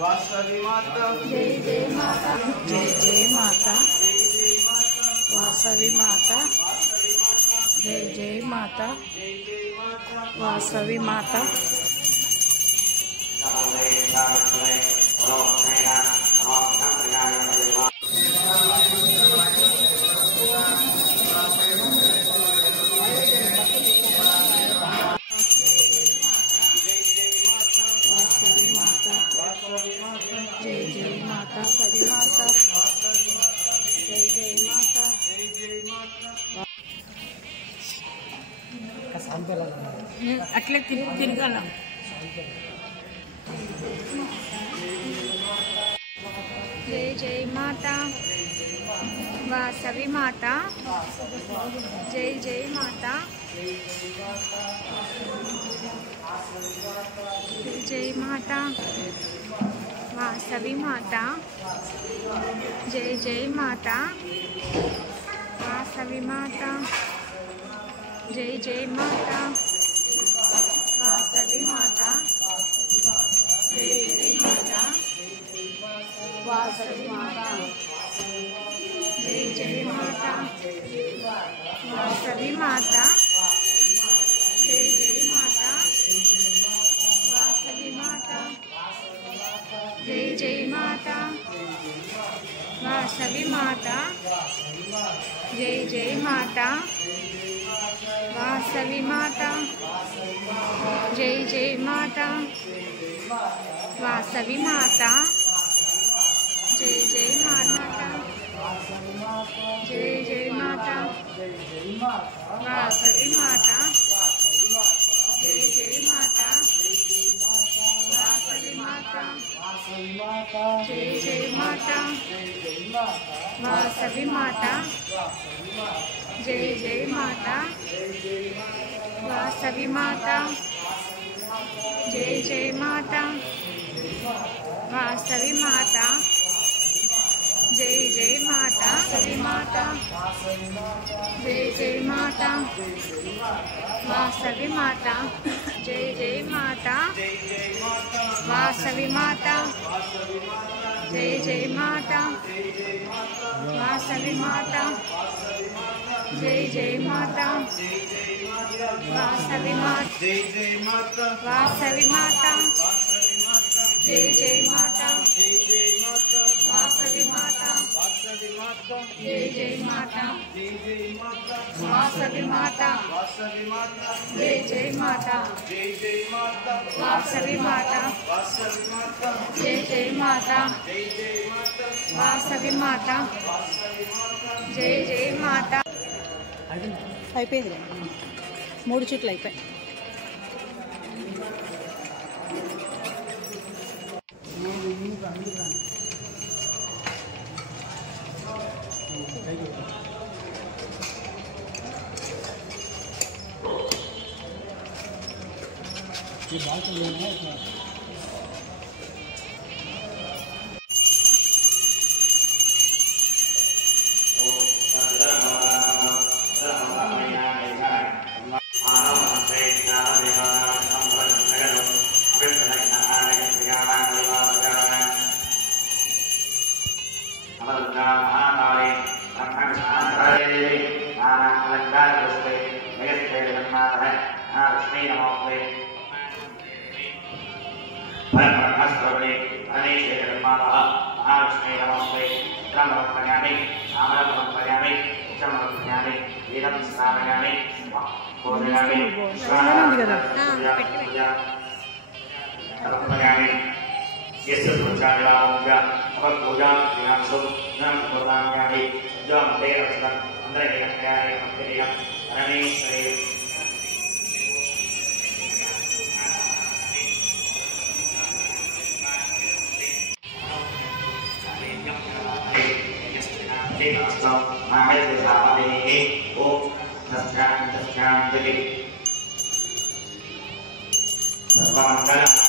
वासवी माता जय जय माता, जय जय माता, वासवी माता, जय जय माता, वासवी माता। जय जय माता, सवी माता, जय जय माता, जय जय माता। अट्ले तिरगाल जय जय माता, वासवी माता, जय जय माता, जय जय माता, वासवी माता, जय जय माता, वासवी माता, जय जय माता, वासवी माता, जय जय माता, वासवी माता, जय जय माता, वासवी माता, जय जय माता, वासवी माता, जय जय माता, वासवी माता, जय जय माता, वासवी माता, जय जय माता, वासवी माता, जय जय माता, जय जय माता, वासवी माता, जय जय माता, वासवी माता, जय जय माता, वासवी माता, जय जय माता, वासवी माता, जय जय माता, वासवी माता, जय जय माता, सवी माता, जय जय माता, वासवी माता, जय जय माता, वासवी माता, जय जय माता, वासवी माता, जय जय माता, वासवी माता, जय जय माता वासवी माता, जय जय माता, जय जय माता वासवी माता, वासवी माता जय जय माता, जय जय माता वासवी माता, वासवी माता जय जय माता, जय जय माता वासवी माता, वासवी माता जय जय माता, जय जय माता वासवी माता, जय जय माता। అయిపోయింది 3 చుట్లు అయిపోయాయి. ये बात तो लेना है इतना Selamat